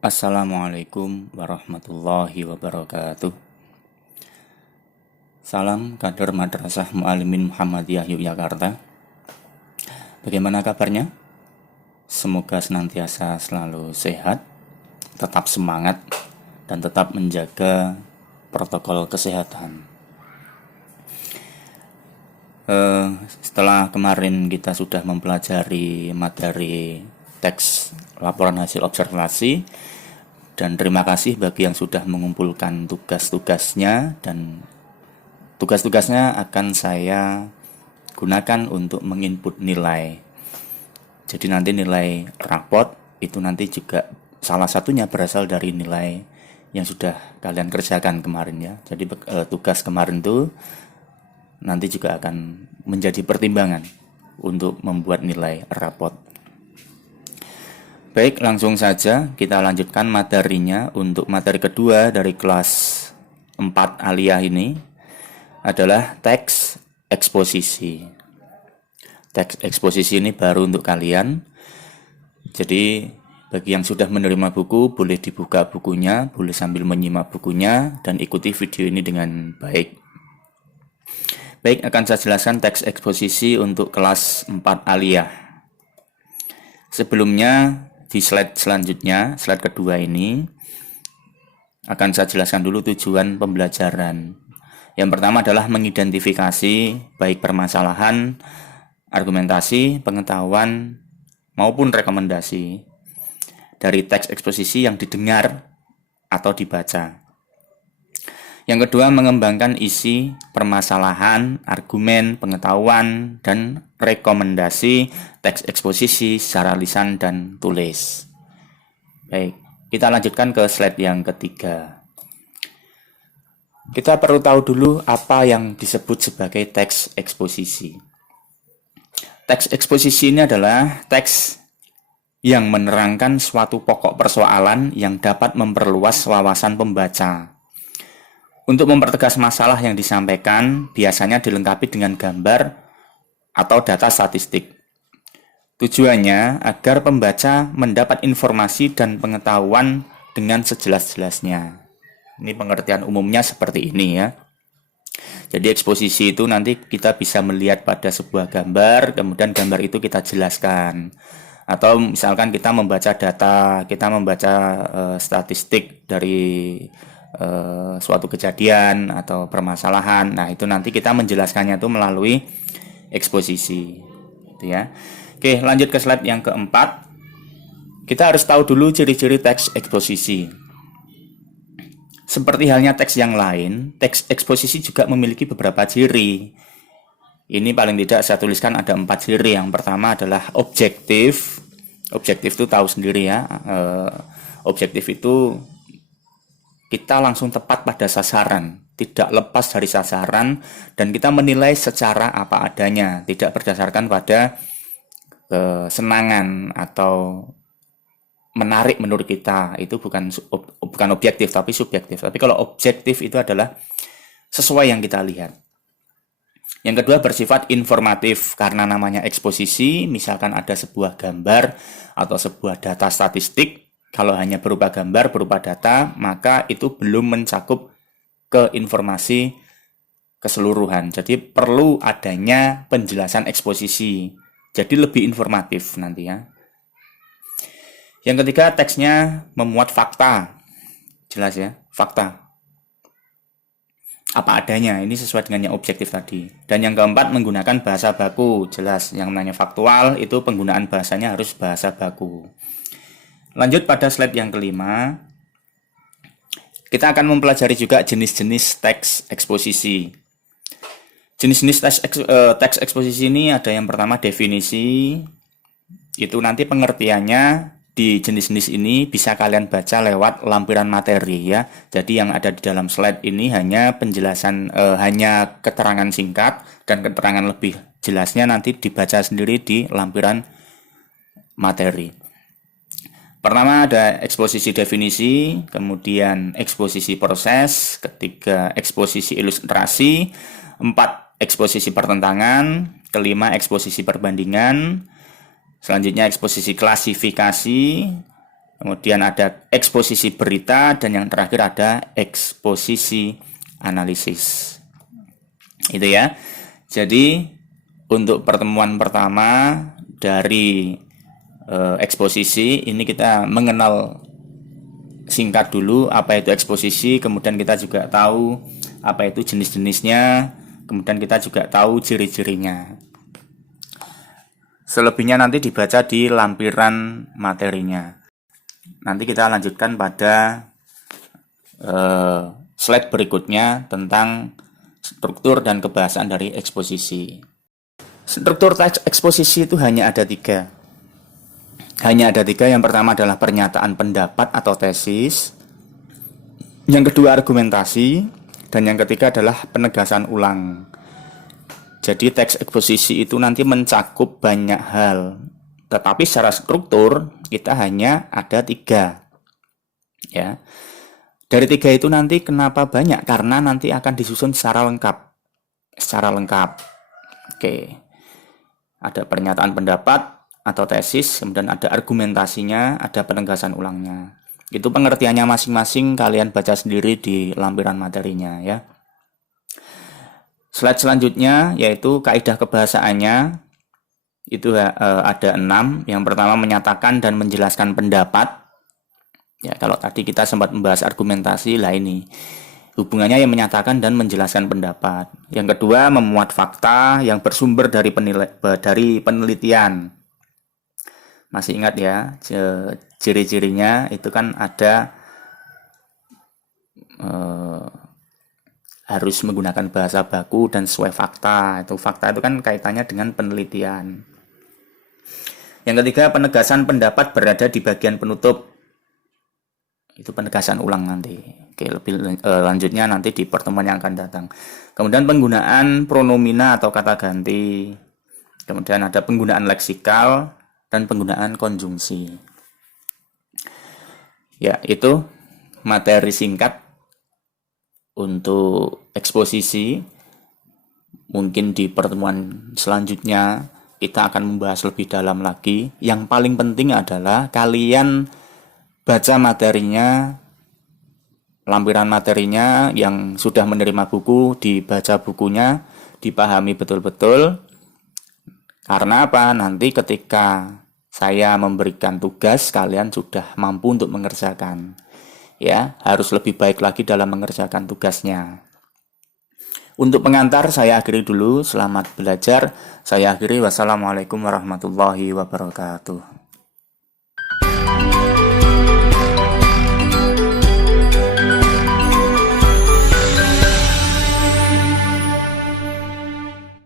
Assalamualaikum warahmatullahi wabarakatuh. Salam kader Madrasah Mu'alimin Muhammadiyah Yogyakarta. Bagaimana kabarnya? Semoga senantiasa selalu sehat, tetap semangat, dan tetap menjaga protokol kesehatan. Setelah kemarin kita sudah mempelajari materi teks laporan hasil observasi, dan terima kasih bagi yang sudah mengumpulkan tugas-tugasnya, dan tugas-tugasnya akan saya gunakan untuk menginput nilai. Jadi nanti nilai raport itu nanti juga salah satunya berasal dari nilai yang sudah kalian kerjakan kemarin ya. Jadi tugas kemarin itu nanti juga akan menjadi pertimbangan untuk membuat nilai raport. Baik, langsung saja kita lanjutkan materinya. Untuk materi kedua dari kelas 4 aliyah ini adalah teks eksposisi. Teks eksposisi ini baru untuk kalian. Jadi bagi yang sudah menerima buku, boleh dibuka bukunya, boleh sambil menyimak bukunya, dan ikuti video ini dengan baik. Baik, akan saya jelaskan teks eksposisi untuk kelas 4 aliyah. Sebelumnya, di slide selanjutnya, slide kedua ini, akan saya jelaskan dulu tujuan pembelajaran. Yang pertama adalah mengidentifikasi baik permasalahan, argumentasi, pengetahuan, maupun rekomendasi dari teks eksposisi yang didengar atau dibaca. Yang kedua, mengembangkan isi, permasalahan, argumen, pengetahuan, dan rekomendasi teks eksposisi secara lisan dan tulis. Baik, kita lanjutkan ke slide yang ketiga. Kita perlu tahu dulu apa yang disebut sebagai teks eksposisi. Teks eksposisi ini adalah teks yang menerangkan suatu pokok persoalan yang dapat memperluas wawasan pembaca. Untuk mempertegas masalah yang disampaikan, biasanya dilengkapi dengan gambar atau data statistik. Tujuannya agar pembaca mendapat informasi dan pengetahuan dengan sejelas-jelasnya. Ini pengertian umumnya seperti ini ya. Jadi eksposisi itu nanti kita bisa melihat pada sebuah gambar, kemudian gambar itu kita jelaskan. Atau misalkan kita membaca data, kita membaca statistik dari suatu kejadian atau permasalahan. Nah, itu nanti kita menjelaskannya itu melalui eksposisi. Gitu ya. Oke, lanjut ke slide yang keempat. Kita harus tahu dulu ciri-ciri teks eksposisi. Seperti halnya teks yang lain, teks eksposisi juga memiliki beberapa ciri. Ini paling tidak saya tuliskan ada 4 ciri. Yang pertama adalah objektif. Objektif itu tahu sendiri ya. Objektif itu kita langsung tepat pada sasaran, tidak lepas dari sasaran, dan kita menilai secara apa adanya, tidak berdasarkan pada kesenangan atau menarik menurut kita. Itu bukan objektif tapi subjektif. Tapi kalau objektif itu adalah sesuai yang kita lihat. Yang kedua bersifat informatif karena namanya eksposisi, misalkan ada sebuah gambar atau sebuah data statistik. Kalau hanya berupa gambar, berupa data, maka itu belum mencakup ke informasi keseluruhan. Jadi perlu adanya penjelasan eksposisi. Jadi lebih informatif nanti ya. Yang ketiga, teksnya memuat fakta. Jelas ya, fakta. Apa adanya, ini sesuai dengan yang objektif tadi. Dan yang keempat, menggunakan bahasa baku. Jelas, yang namanya faktual itu penggunaan bahasanya harus bahasa baku. Lanjut pada slide yang kelima. Kita akan mempelajari juga jenis-jenis teks eksposisi. Jenis-jenis teks eksposisi ini ada yang pertama definisi. Itu nanti pengertiannya di jenis-jenis ini bisa kalian baca lewat lampiran materi ya. Jadi yang ada di dalam slide ini hanya penjelasan, hanya keterangan singkat, dan keterangan lebih jelasnya nanti dibaca sendiri di lampiran materi. Pertama ada eksposisi definisi, kemudian eksposisi proses, ketiga eksposisi ilustrasi, 4 eksposisi pertentangan, kelima eksposisi perbandingan, selanjutnya eksposisi klasifikasi, kemudian ada eksposisi berita, dan yang terakhir ada eksposisi analisis. Itu ya. Jadi untuk pertemuan pertama dari eksposisi ini kita mengenal singkat dulu apa itu eksposisi, kemudian kita juga tahu apa itu jenis-jenisnya, kemudian kita juga tahu ciri-cirinya. Selebihnya nanti dibaca di lampiran materinya. Nanti kita lanjutkan pada slide berikutnya tentang struktur dan kebahasaan dari eksposisi. Struktur teks eksposisi itu hanya ada tiga. Yang pertama adalah pernyataan pendapat atau tesis, yang kedua argumentasi, dan yang ketiga adalah penegasan ulang. Jadi teks eksposisi itu nanti mencakup banyak hal, tetapi secara struktur kita hanya ada tiga. Ya, dari tiga itu nanti kenapa banyak? Karena nanti akan disusun secara lengkap. Oke, ada pernyataan pendapat atau tesis, kemudian ada argumentasinya, ada penegasan ulangnya. Itu pengertiannya masing-masing, kalian baca sendiri di lampiran materinya ya. Slide selanjutnya yaitu kaidah kebahasaannya. Itu ada 6. Yang pertama menyatakan dan menjelaskan pendapat. Ya, kalau tadi kita sempat membahas argumentasi, lah ini hubungannya yang menyatakan dan menjelaskan pendapat. Yang kedua memuat fakta yang bersumber dari penelitian. Masih ingat ya, ciri-cirinya itu kan ada harus menggunakan bahasa baku dan sesuai fakta. Fakta itu kan kaitannya dengan penelitian. Yang ketiga, penegasan pendapat berada di bagian penutup. Itu penegasan ulang nanti. Oke, lebih lanjutnya nanti di pertemuan yang akan datang. Kemudian penggunaan pronomina atau kata ganti. Kemudian ada penggunaan leksikal dan penggunaan konjungsi. Ya, itu materi singkat untuk eksposisi. Mungkin di pertemuan selanjutnya kita akan membahas lebih dalam lagi. Yang paling penting adalah kalian baca materinya, lampiran materinya. Yang sudah menerima buku, dibaca bukunya, dipahami betul-betul. Karena apa? Nanti ketika saya memberikan tugas, kalian sudah mampu untuk mengerjakan. Ya, harus lebih baik lagi dalam mengerjakan tugasnya. Untuk pengantar saya akhiri dulu. Selamat belajar. Saya akhiri. Wassalamualaikum warahmatullahi wabarakatuh.